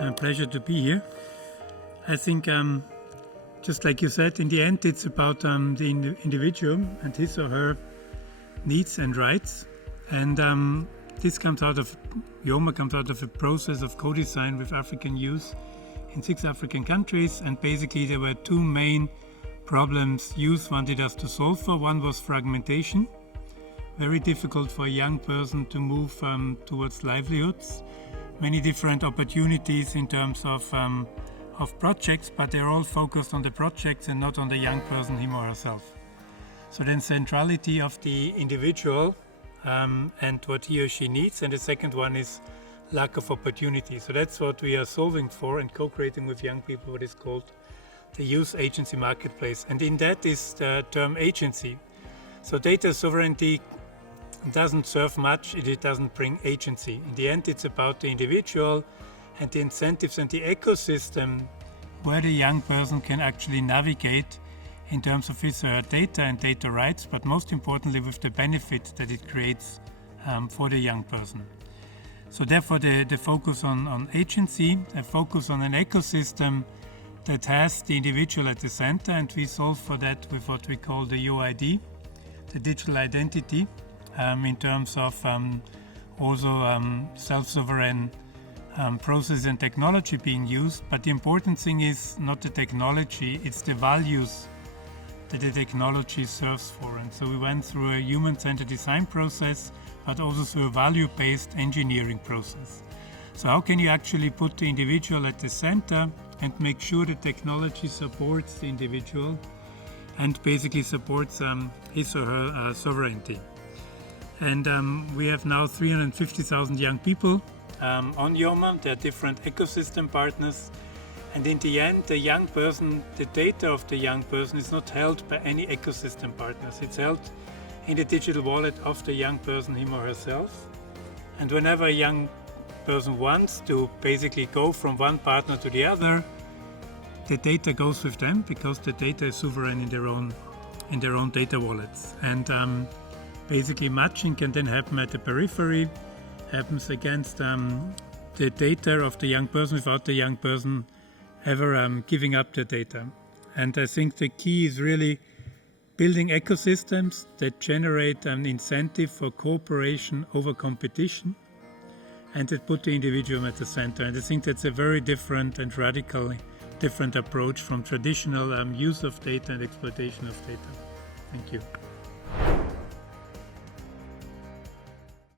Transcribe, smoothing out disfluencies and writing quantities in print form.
A pleasure to be here. I think, just like you said, in the end, it's about the individual and his or her needs and rights. And this comes out of, YOMA comes out of a process of co-design with African youth in 6 African countries. And basically, there were 2 main problems youth wanted us to solve for. One was fragmentation. Very difficult for a young person to move towards livelihoods. Many different opportunities in terms of projects, but they're all focused on the projects and not on the young person, him or herself. So then centrality of the individual and what he or she needs. And the second one is lack of opportunity. So that's what we are solving for and co-creating with young people, what is called the Youth Agency Marketplace. And in that is the term agency. So data sovereignty doesn't serve much if it doesn't bring agency. In the end, it's about the individual and the incentives and the ecosystem where the young person can actually navigate in terms of his or her data and data rights, but most importantly with the benefit that it creates for the young person. So therefore the focus on agency, a focus on an ecosystem that has the individual at the center, and we solve for that with what we call the UID, the digital identity, in terms of also self-sovereign process and technology being used. But the important thing is not the technology, it's the values that the technology serves for. And so we went through a human-centered design process, but also through a value-based engineering process. So how can you actually put the individual at the center and make sure the technology supports the individual and basically supports his or her sovereignty? And we have now 350,000 young people on YOMA. There are different ecosystem partners. And in the end, the young person, the data of the young person is not held by any ecosystem partners. It's held in the digital wallet of the young person, him or herself. And whenever a young person wants to basically go from one partner to the other, the data goes with them because the data is sovereign in their own data wallets. And basically matching can then happen at the periphery, happens against the data of the young person without the young person ever giving up their data. And I think the key is really building ecosystems that generate an incentive for cooperation over competition and that put the individual at the center. And I think that's a very different and radically different approach from traditional use of data and exploitation of data. Thank you.